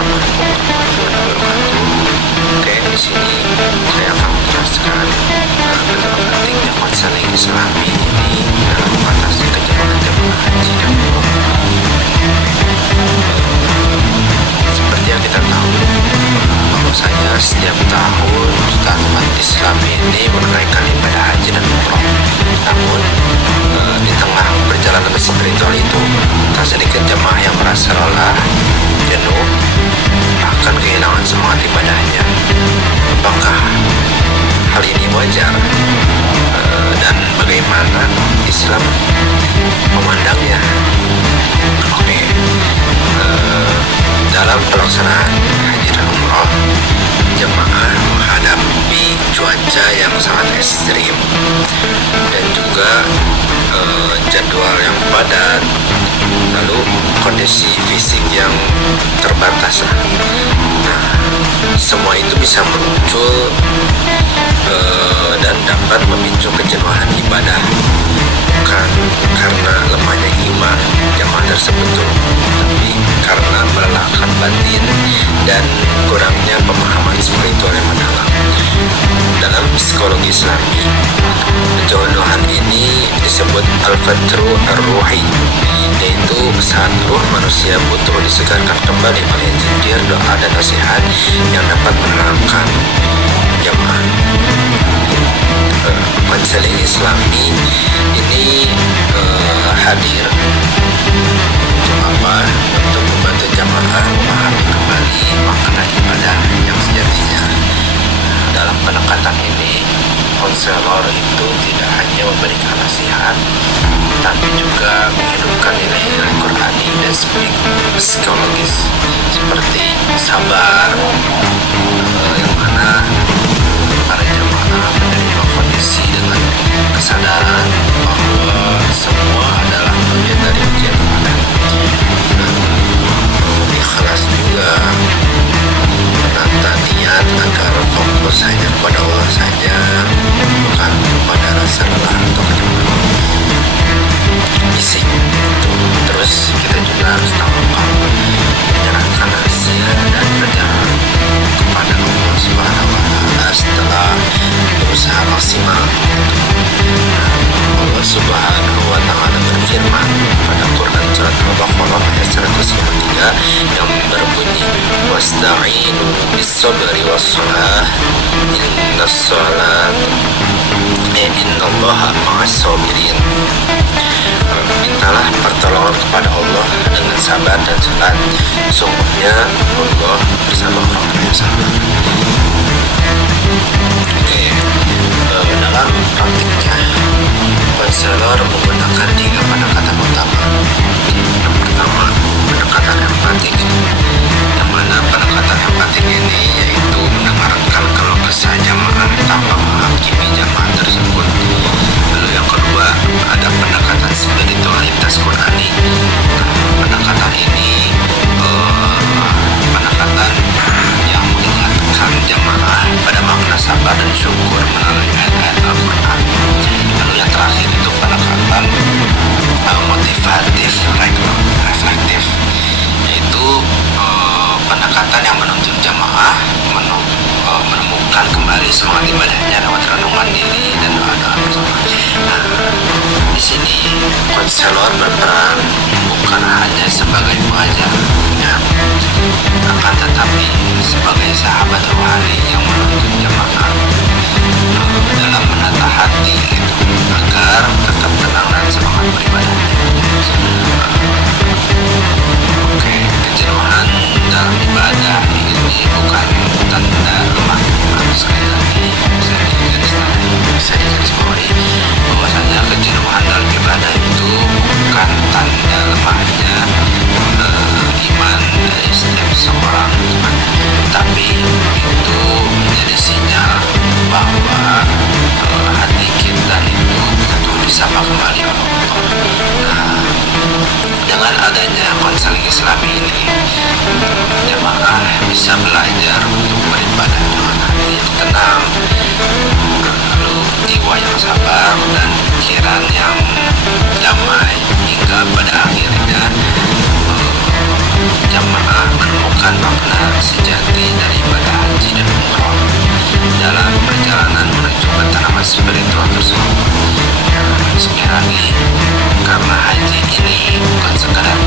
Assalamualaikum warahmatullahi wabarakatuh. Oke, di sini saya akan menjelaskan betapa pentingnya konseling Islami ini dalam mengatasi kejenuhan jemaah haji dan umroh. Seperti yang kita tahu, bahwasanya setiap tahun umat Islam ini menunaikan ibadah haji dan umroh. Namun di tengah perjalanan spiritual itu, tak sedikit jemaah yang merasa lelah, jenuh, bahkan kehilangan semangat ibadahnya. Apakah hal ini wajar? Dan bagaimana Islam memandangnya? Oke, dalam pelaksanaan haji dan umroh, jemaah menghadapi cuaca yang sangat ekstrim dan juga jadwal yang padat, lalu kondisi fisik yang terbatas. Nah, semua itu bisa muncul dan dapat memicu kejenuhan ibadah, bukan karena lemahnya iman jamaah tersebut, tapi karena melelahkan batin dan kurangnya pemahaman spiritual yang mendalam. Dalam psikologi Islami, kejenuhan ini disebut al-fatru ar-ruhi, yaitu saat ruh manusia butuh disegarkan kembali oleh zikir, doa, dan nasihat yang dapat menenangkan jamaah. Konseling Islami ini hadir untuk apa? Untuk membantu jamaah memahami kembali makna ibadah yang sejatinya. Dalam pendekatan ini, konselor itu tidak hanya memberikan nasihat, tapi juga menghidupkan nilai-nilai Qur'ani dan psikologis seperti sabar, yang mana para jamaah menerima kondisi dengan kesadaran bahwa semua adalah bagian dari ujian ibadah. Ikhlas juga menata niat agar fokus hanya kepada Allah saja, bukan pada rasa lelah atau kejenuhan fisik. Terus kita juga harus tawakal, menyerahkan hasil dan perjalanan kepada Allah Subhanahu wa Ta'ala setelah berusaha maksimal. Allah Subhanahu wa Ta'ala berfirman pada Quran surat Al-Baqarah ayat 153 yang berbunyi, wasta'inu bis-sabri was-salah innallaha ma'as-sabirin. Mintalah pertolongan kepada Allah dengan sabar dan salat, sungguhnya Allah bersama orang-orang yang sabar. Oke, dalam praktiknya, konselor menggunakan 3 pendekatan utama. Yang pertama, pendekatan empatik, yang mana pendekatan empatik ini yaitu mendengarkan keluh kesah jamaah tanpa menghakimi jamaah tersebut. Lalu yang kedua, ada pendekatan spiritualitas Qur'ani. Pendekatan ini pendekatan yang mengingatkan jamaah pada makna sabar dan syukur melalui ayat-ayat Al-Quran. Lalu yang terakhir itu pendekatan motivatif reflektif, yaitu pendekatan yang menuntut jamaah menemukan kembali semangat ibadahnya lewat renungan diri dan doa-doa bersama. Nah, di sini konselor berperan bukan hanya sebagai pengajar, akan tetapi sebagai sahabat rohani yang menuntut jamaah dalam menata hati itu agar tetap tenang dan semangat beribadahnya. Oke, kejenuhan dalam ibadah ini bukan tanda lemah iman. Sekali lagi bisa digarisbawahi bahwasanya kejenuhan dalam ibadah itu bukan tanda lemahnya iman dari setiap seorang, tapi itu menjadi sinyal bahwa hati kita itu butuh disapa kembali oleh Allah. Nah, dengan adanya konseling Islami ini, jemaah bisa belajar untuk beribadah dengan hati yang tenang, lalu jiwa yang sabar dan pikiran yang damai, hingga pada akhirnya jamaah menemukan makna pengalaman spiritual tersebut. Sekali lagi, karena haji ini bukan sekadar